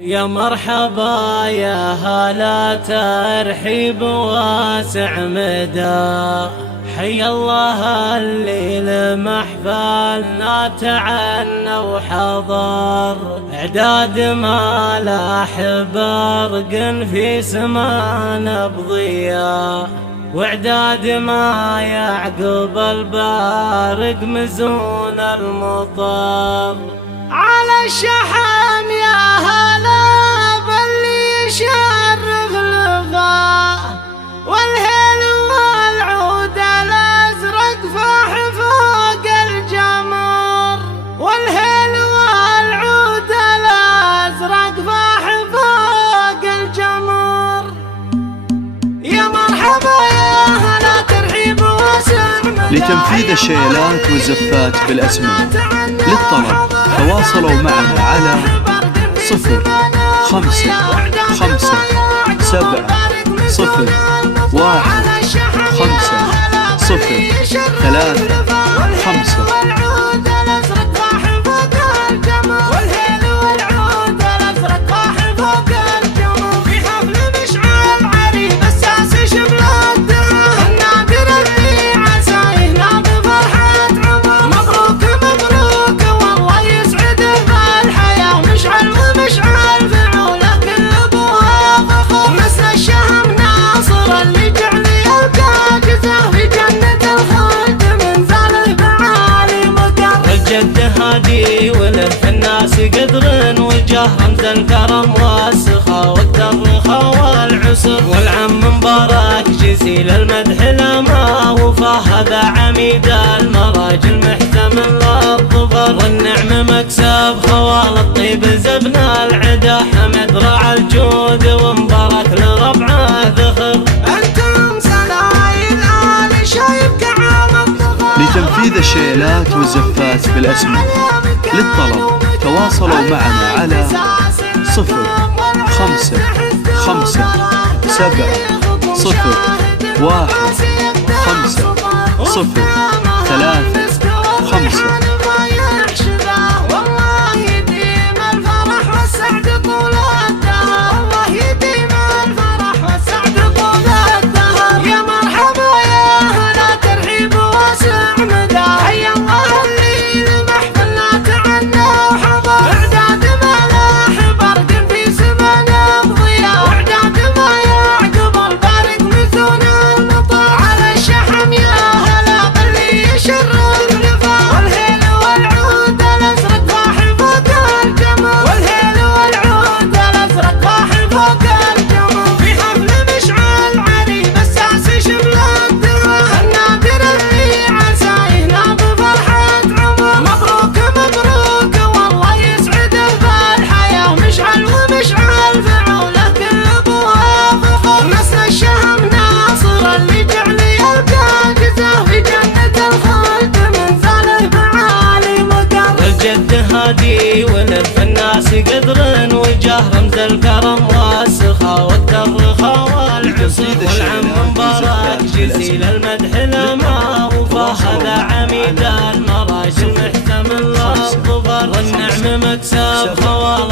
يا مرحبا يا هلا ترحيب واسع مدى، حي الله اللي لمحفلنا تعنى وحضر، اعداد ما لاح برق في سمانا بضياء، واعداد ما يعقب البارق مزون المطر. على الشحم يا هلا باللي يشرف لفاه، والهيل والعود الازرق فاح فوق الجمر، والهيل والعود الازرق فاح فوق الجمر. يا مرحبا يا هلا ترحيب واسع لتنفيذ الشيلات والزفات بالأسماء. للطلب تواصلوا معنا على 054-1-5-0-1-5-0-3-5. هادي ولف الناس قدر وجه، رمز الكرم والسخاء والترخاء والعسر، والعم مبارك جزيل المدح لما وفاه، هذا عميد المراجل محتمل للظفر، والنعم مكسب خوال الطيب زبنا العدا، حمد راعى الجود ومبارك لربعه ذخر. انتم سلايل آل شايب كعام الظفر. لتنفيذ الشيلات والزفات بالأسماء. للطلب تواصلوا معنا على 054-1-5-0-3-5. هادي ولف الناس قدر وجه، رمز الكرم والسخاء والترخاء والعسر، والعم مبارك جزيل المدح لما وفاه، هذا عميد المراجل محتمل للظفر، والنعم مكسب خوال